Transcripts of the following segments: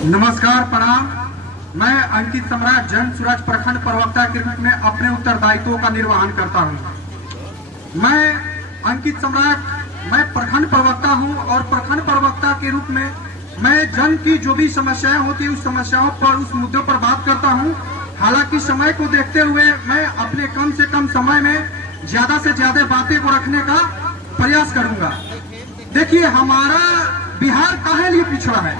नमस्कार, प्रणाम। मैं अंकित सम्राट जन सुराज प्रखंड प्रवक्ता के रूप में अपने उत्तरदायित्वों का निर्वहन करता हूं। मैं अंकित सम्राट, मैं प्रखंड प्रवक्ता हूं और प्रखंड प्रवक्ता के रूप में मैं जन की जो भी समस्याएं होती है उस समस्याओं पर, उस मुद्दों पर बात करता हूं। हालांकि समय को देखते हुए मैं अपने कम से कम समय में ज्यादा से ज्यादा बातें को रखने का प्रयास करूंगा। देखिए, हमारा बिहार काहे लिए पिछड़ा है।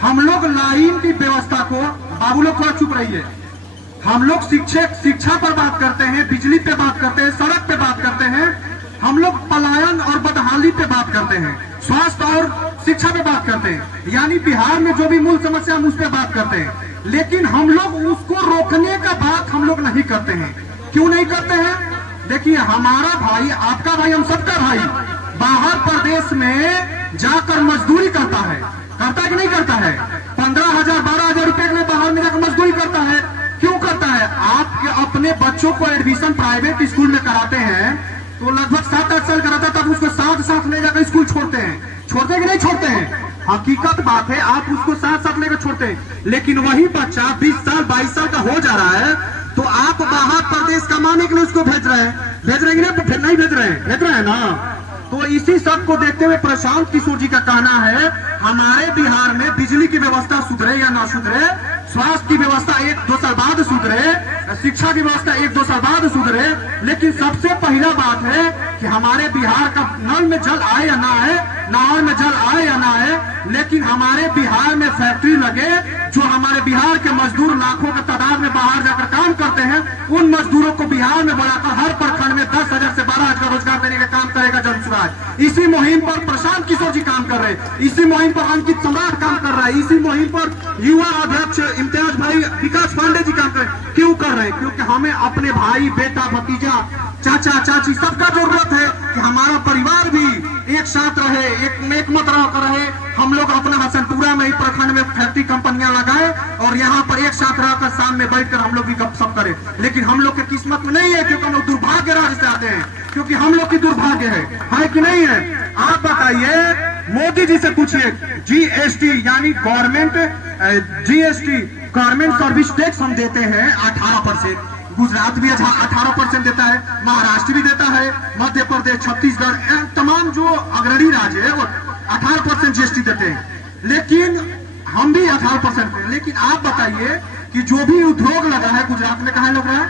हम लोग लाइन की व्यवस्था को, बाबू लोग थोड़ा चुप रहिए, हम लोग शिक्षा पर बात करते हैं, बिजली पे बात करते हैं, सड़क पे बात करते हैं, हम लोग पलायन और बदहाली पे बात करते हैं, स्वास्थ्य और शिक्षा पे बात करते हैं, यानी बिहार में जो भी मूल समस्या हम उस पर बात करते हैं। लेकिन हम लोग उसको रोकने का बात हम लोग नहीं करते हैं। क्यों नहीं करते हैं? देखिए, हमारा भाई, आपका भाई, हम सबका भाई बाहर प्रदेश में जाकर मजदूरी करता है कि नहीं करता है? 15,000 12,000 रुपए के लिए बाहर में जाकर मजदूरी करता है। क्यों करता है? आप अपने बच्चों को एडमिशन प्राइवेट स्कूल में कराते हैं तो लगभग 7-8 साल कराता, तब उसको साथ ले जाकर स्कूल छोड़ते हैं। छोड़ते कि नहीं छोड़ते हैं? हकीकत बात है, आप उसको साथ लेकर छोड़ते हैं। लेकिन वही बच्चा 20 साल 22 साल का हो जा रहा है तो आप बाहर प्रदेश कमाने के लिए उसको भेज रहे हैं कि नहीं भेज रहे हैं ना। तो इसी सब को देखते हुए प्रशांत किशोर जी का कहना है, हमारे बिहार में बिजली की व्यवस्था सुधरे या ना सुधरे, स्वास्थ्य की व्यवस्था 1-2 साल बाद सुधरे, शिक्षा की व्यवस्था 1-2 साल बाद सुधरे, लेकिन सबसे पहला बात है कि हमारे बिहार का नल में जल आए या ना आए, नहर में जल आए या ना आए, लेकिन हमारे बिहार में फैक्ट्री लगे। जो हमारे बिहार के मजदूर लाखों की तादाद में बाहर जाकर काम करते हैं, उन मजदूरों को बिहार में बुलाकर हर प्रखंड में 10,000 से 12,000 का रोजगार देने का काम करेगा जन सुराज। इसी मुहिम पर प्रशांत किशोर जी काम कर रहे हैं, इसी मुहिम पर अंकित सम्राट काम कर रहा है, इसी मुहिम पर युवा अध्यक्ष इम्तियाज भाई विकास पांडे जी काम कर रहे हैं। क्यों कर रहे हैं? क्योंकि हमें अपने भाई, बेटा, भतीजा, चाचा, चाची सबका जरूरत है कि हमारा परिवार भी एक साथ रहे, एक मत रहे। हम लोग अपना हसनपुरा में ही प्रखंड में फैक्ट्री कंपनियां लगाए और यहाँ पर एक साथ रहकर शाम में बैठकर हम लोग भी गपशप करें। लेकिन हम लोग के किस्मत में नहीं है, क्योंकि हम लोग दुर्भाग्य राज्य से आते हैं, क्योंकि हम लोग की दुर्भाग्य है कि नहीं है? आप बताइए, मोदी जी से पूछिए, GST यानी गवर्नमेंट सर्विस टैक्स हम देते हैं 18%। गुजरात भी 18% देता है, महाराष्ट्र भी देता है, मध्य प्रदेश, छत्तीसगढ़, तमाम जो अग्रणी राज्य है वो 18% GST देते हैं। लेकिन हम भी 18% देते हैं। लेकिन आप बताइए कि जो भी उद्योग लगा है, गुजरात में कहाँ लग रहा है,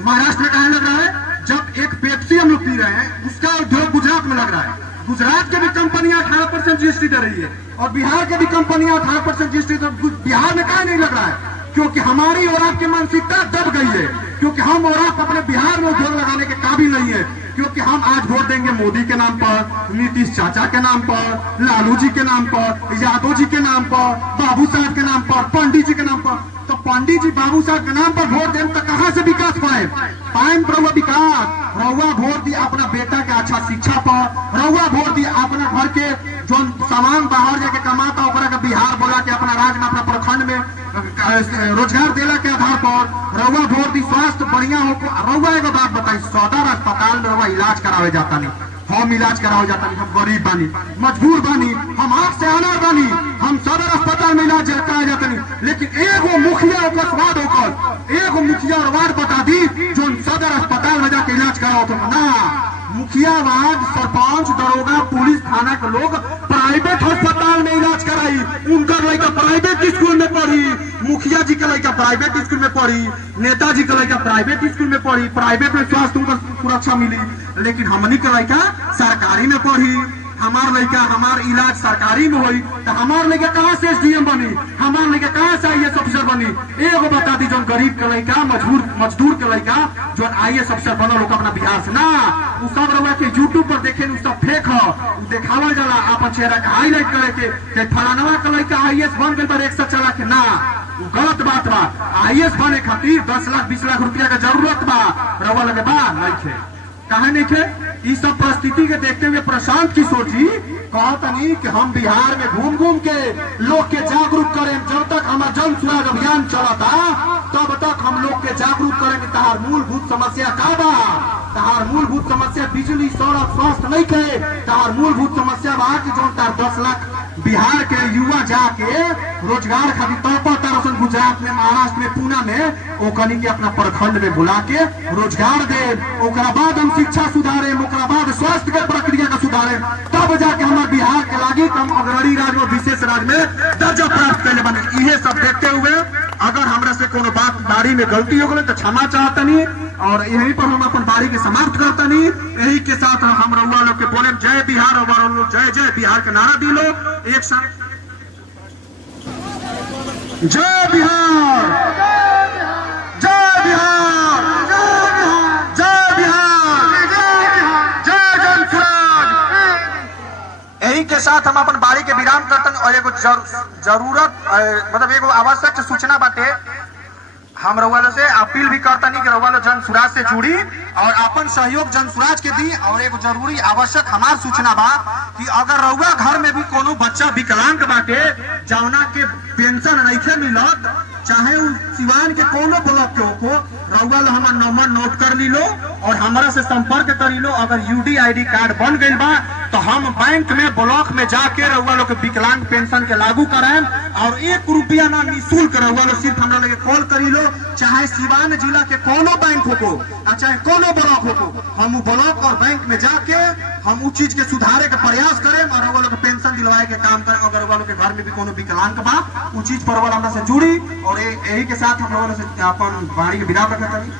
महाराष्ट्र में कहाँ लग रहा है? जब एक पेप्सी हम लोग पी रहे हैं, उसका उद्योग गुजरात में लग रहा है। गुजरात के भी कंपनियां 18% GST दे रही है और बिहार के भी कंपनियां 18% GST। बिहार में कहाँ नहीं लग रहा है? क्योंकि हमारी और आपकी मानसिकता दब गई है, क्योंकि हम और आप अपने बिहार में उद्योग लगाने के काबिल नहीं है। क्योंकि हम आज वोट देंगे मोदी के नाम पर, नीतीश चाचा के नाम पर, लालू जी के नाम पर, यादव जी के नाम पर, बाबू साहब के नाम पर, पंडित जी के नाम पर। तो पंडित जी, बाबू साहब के नाम पर वोट दें तो कहाँ से विकास पाए प्रभु विकास? रउआ वोट दिया अपना बेटा के अच्छा शिक्षा पर, रउआ वोट दिया अपना घर के जो सामान बाहर जाके कमाता ओकरा के बिहार बोला के अपना राज्य में, अपना प्रखंड में रोजगार देला के आधार पर रउआ वोट दी। स्वास्थ्य बढ़िया हो। रउआ एगो बात बताई, सदर अस्पताल में रउआ इलाज करावे जाता नहीं, हम इलाज करावे जाता नहीं, हम गरीब बानी, मजबूर बानी, हम आंख से अनार बानी, हम सदर अस्पताल में इलाज करावे जाता नहीं। लेकिन एगो मुखिया एगो मुखिया और वार्ड बता दी जो सदर अस्पताल में जाके इलाज कराओ तो ना। मुखिया, वार्ड, सरपंच, दरोगा, पुलिस, थाना के लोग प्राइवेट अस्पताल में इलाज कराई, उनका लड़का प्राइवेट स्कूल में पढ़ी, मुखिया जी का लड़का प्राइवेट स्कूल में पढ़ी, नेताजी का लड़का प्राइवेट स्कूल में पढ़ी, प्राइवेट में स्वास्थ्य उनको सुरक्षा मिली। लेकिन हमनी का लड़का सरकारी में पढ़ी, हमार लड़का हमार इलाज सरकारी में हुई, तो हमार लड़का कहाँ से SDM बनी, हमार लड़का कहाँ से IAS ऑफिसर बनी? एगो बता दी, जो गरीब के लड़का, मजदूर के लड़का जो IAS ऑफिसर बनल होगा अपना बिहार से ना। उ सब रउआ के यूट्यूब पर देखे उ सब फेक है, देखावल जाला अपन चेहरा के हाईलाइट करे के फलानवा के लड़का IAS बन गई पर 100 चला के ना। गलत बात बा। IAS बने खातिर 10 लाख 20 लाख रुपया का जरूरत बा, रउआ लगे बा नहीं थे, कहा नहीं थे? इस सब परिस्थिति के देखते हुए प्रशांत किशोर जी कहता नहीं कि हम बिहार में घूम घूम के लोग के जागरूक करें। जब तक हमारा जन सुराज अभियान चला था तब तक हम लोग के जागरूक करेंगे। तहार मूलभूत समस्या का बा, तहार तार मूलभूत समस्या बिजली सड़क स्वास्थ्य नहीं कहे, तार मूलभूत समस्या बा कि जो तार 10 लाख बिहार के युवा जाके रोजगार खातिर तड़पा तारसन गुजरात में, महाराष्ट्र में, पूना में, ओकनी के अपना प्रखंड में बुला के रोजगार दे, ओकरा बाद हम शिक्षा सुधारे, ओकरा बाद स्वास्थ्य के प्रक्रिया का सुधारे, तब जाके हमारे बिहार के लागी कम अग्रणी राज्य और विशेष राज्य में दर्जा प्राप्त करने बने। इहे सब देखते हुए अगर हमरा से कोनो बात बारी में गलती हो गई तो क्षमा चाहतनी और यही पर हम अपन बारी के समाप्त करतनी। यही के साथ हम रउआ लोग के बोले जय बिहार और जय जय बिहार के नारा दिलो एक साथ। जय बिहार, जय बिहार, जय बिहार, जय जनसुराज। यही के साथ हम अपन बारी के विराम करतन और एगो जरूरत मतलब एगो आवश्यक सूचना बाटे। हम रउआ से अपील भी करतनी कि रउआ जनसुराज से जुड़ी और अपन सहयोग जनसुराज के दी। और एगो जरूरी आवश्यक हमार सूचना बा कि अगर रउआ घर में भी कोनो बच्चा विकलांग बाटे जौना के पेंशन नहीं मिलत, चाहे उ सिवान के कोनो ब्लॉक के हो, रउआ लो हमार नंबर नोट कर ली लो और हमारा से संपर्क करी लो। अगर यूडीआईडी कार्ड बन गई बा तो हम बैंक में ब्लॉक में जाके रउआ लोग के विकलांग पेंशन के लागू कराएं और 1 रुपया ना निःशुल्क रउआ लोग सिर्फ हमरा लगे कॉल करी लो, चाहे सिवान जिला के कोनो बैंक हो चाहे कोनो ब्लॉक हो, हम उ ब्लॉक और बैंक में जाके हम उ चीज के सुधारे के प्रयास करें और रउआ लोग के पेंशन दिलवाए के काम करें। अगर रउआ लोग के घर में भी कोनो विकलांग बा उ चीज पर रउआ हमरा से जुड़ी और यही के साथ हम रउआ से अपन वाणी के विराम रखत हनी।